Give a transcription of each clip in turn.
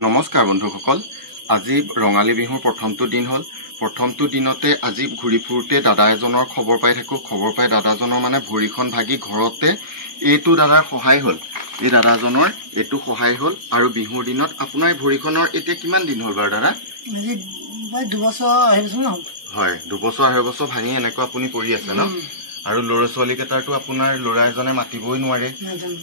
নমস্কাৰ বন্ধুসকল আজি ৰঙালী বিহুৰ প্ৰথমটো দিন হল প্ৰথমটো দিনতে আজি ঘুৰি ফুৰুতে দাদা এজনৰ খবৰ পাই থাকো খবৰ পাই দাদাজনৰ মানে ভৰিখন ভাগি ঘৰতে এইটো দাদাৰ সহায় হল এই দাদাজনৰ এইটো সহায় হল আৰু বিহুৰ দিনত আপোনাৰ ভৰিখনৰ এতিয়া কিমান দিন হল বাৰু দাদা আজি 2 বছৰ আহিবছৰ হল হয় 2 বছৰ আহিবছৰ ভাঙি এনেকৈ আপুনি পৰি আছে ন আৰু লৰা ছোৱালী কেটাৰটো আপোনাৰ লৰা এজনে মাতিবই নোৱাৰে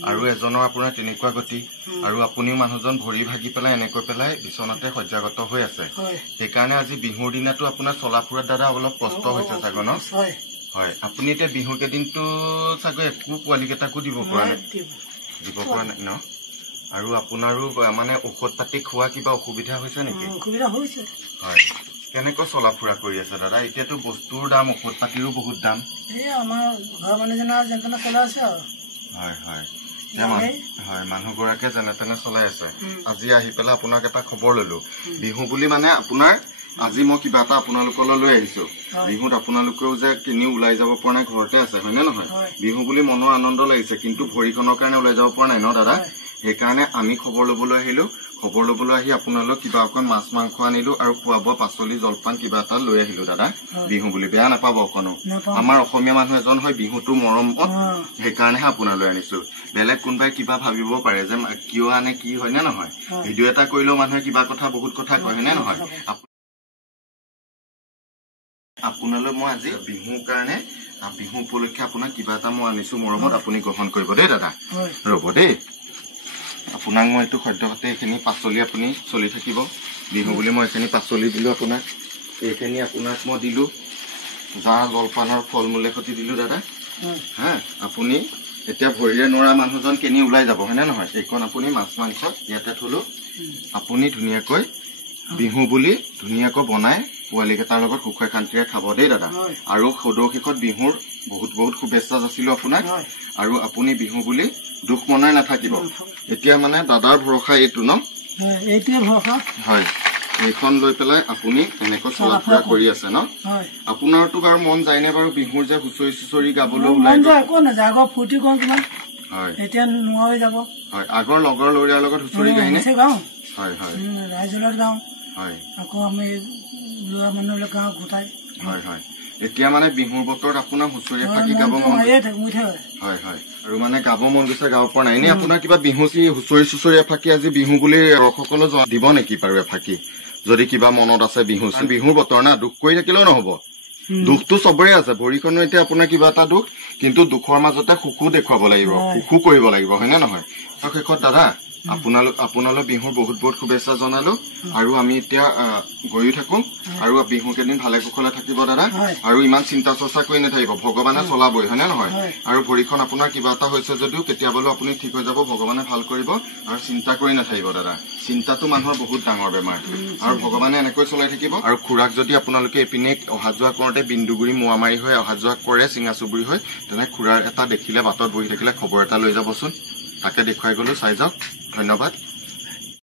আৰু এজনৰ আপোনাৰ তেনেকুৱা গতি আৰু আপুনিও মানুহজন ভৰি ভাগি পেলাই এনেকৈ পেলাই বিছনাতে সজ্জাগত হৈ আছে সেইকাৰণে আজি বিহুৰ দিনাটো আপোনাৰ চলাফুৰাত দাদা অলপ কষ্ট হৈছে চাগে ন হয় আপুনি এতিয়া বিহুৰ কেদিনটো চাগে একো পোৱালি কেটাকো দিব পৰা নাই ন আৰু আপোনাৰো মানে ঔষধ পাতি খোৱা কিবা অসুবিধা হৈছে নেকি অসুবিধা হৈছে হয় কেনেকৈ চলাফুৰা কৰি আছে দাদা এতিয়াতো বস্তুৰ দাম ঔষধ পাতিৰো বহুত দাম এই আমাৰ ঘৰ মানুহজনা যেনে চলাই আছে আৰু হয় হয় হয় মানুহগৰাকীয়ে যেনে তেনে চলাই আছে আজি আহি পেলাই আপোনাক এটা খবৰ ললো বিহু বুলি মানে আপোনাৰ আজি মই কিবা এটা আপোনালোকলৈ লৈ আহিছো বিহুত আপোনালোকেও যে কিনি ওলাই যাব পৰা নাই ঘৰতে আছে হয় নে নহয় বিহু বুলি মনৰ আনন্দ লাগিছে কিন্তু ভৰিখনৰ কাৰণে ওলাই যাব পৰা নাই ন দাদা সেইকাৰণে আমি খবৰ লবলৈ আহিলো খবৰ লবলৈ আহি আপোনালোক কিবা অকণ মাছ মাংস আনিলো আৰু খোৱা বোৱা পাচলি জলপান কিবা এটা লৈ আহিলো দাদা বিহু বুলি বেয়া নাপাব অকণো আমাৰ অসমীয়া মানুহ এজন হয় বিহুটো মৰমত সেইকাৰণেহে আপোনালৈ আনিছো বেলেগ কোনোবাই কিবা ভাবিব পাৰে যে কিয় আনে কি হয় নে নহয় ভিডিঅ' এটা কৰিলেও মানুহে কিবা কথা বহুত কথা কয় হয় নে নহয় আপোনালৈ মই আজি বিহুৰ কাৰণে বিহু উপলক্ষে আপোনাক কিবা এটা মই আনিছো মৰমত আপুনি গ্ৰহণ কৰিব দেই দাদা ৰ'ব দেই আপোনাক মই এইটো সদ্যহতে এইখিনি পাচলি আপুনি চলি থাকিব বিহু বুলি মই এইখিনি পাচলি দিলো আপোনাক এইখিনি আপোনাক মই দিলো যা জলপানৰ ফল মূলে সতি দিলো দাদা হা আপুনি এতিয়া ভৰিৰে নৰা মানুহজন কেনি ওলাই যাব হয় নে নহয় এইখন আপুনি মাছ মাংস ইয়াতে থলো আপুনি ধুনীয়াকৈ বিহু বুলি ধুনীয়াকৈ বনাই পোৱালি কেটাৰ লগত সুখে শান্তিৰে খাব দেই দাদা আৰু সদৌশেষত বিহুৰ বহুত বহুত শুভেচ্ছা যাচিলো আপোনাক আৰু আপুনি বিহু বুলি দুখ মনাই নাথাকিব এতিয়া মানে দাদাৰ ভৰসা এইটো ন এইটোৱে ভৰসা হয় এইখন লৈ পেলাই আপুনি এনেকৈ চলাফুৰা কৰি আছে ন আপোনাৰতো বাৰু মন যায়নে বাৰু বিহুৰ যে হুঁচৰি চুচৰি গাবলৈ ওলাই একো নাযায় আগৰ ফূৰ্তি কৰোঁ কিমান হয় এতিয়া নোহোৱা হৈ যাব হয় আগৰ লগৰ লৰিয়াৰ লগত হুঁচৰি গাইনে গাওঁ হয় হয় ৰাইজৰ লগত গাওঁ হয় আকৌ আমি ল'ৰা মানুহলৈ গাওঁ গোটাই হয় হয় এতিয়া মানে বিহুৰ বতৰত আপোনাৰ হুঁচৰি ফাকি গাব মন হয় হয় আৰু মানে গাব মন গৈছে গাব পৰা নাই এনে আপোনাৰ কিবা বিহু হুঁচৰি চুচৰি এফাকি আজি বিহু বুলি দৰ্শকলৈ দিব নেকি বাৰু এফাকি যদি কিবা মনত আছে বিহুৰ বতৰ না দুখ কৰি থাকিলেও নহব দুখটো চবৰে আছে ভৰিখনো এতিয়া আপোনাৰ কিবা এটা দুখ কিন্তু দুখৰ মাজতে সুখো দেখুৱাব লাগিব সুখো কৰিব লাগিব হয় নে নহয় শেষত দাদা আপোনালৈ বিহুৰ বহুত বহুত শুভেচ্ছা জনালো আৰু আমি এতিয়া গৈও থাকো আৰু বিহু কেইদিন ভালে কুশলে থাকিব দাদা আৰু ইমান চিন্তা চৰ্চা কৰি নাথাকিব ভগৱানে চলাবই হয় নে নহয় আৰু ভৰিখন আপোনাৰ কিবা এটা হৈছে যদিও কেতিয়াবালৈ আপুনি ঠিক হৈ যাব ভগৱানে ভাল কৰিব আৰু চিন্তা কৰি নাথাকিব দাদা চিন্তাটো মানুহৰ বহুত ডাঙৰ বেমাৰ আৰু ভগৱানে এনেকৈ চলাই থাকিব আৰু খুৰাক যদি আপোনালোকে এপিনে অহা যোৱা কৰোঁতে বিন্দুগুৰি মোৱামাৰী হৈ অহা যোৱা কৰে চিঙাচুবুৰী হৈ তেনে খুৰাৰ এটা দেখিলে বাটত বহি থাকিলে খবৰ এটা লৈ যাবচোন তাকে দেখুৱাই গলো চাই যাওক ধন্যবাদ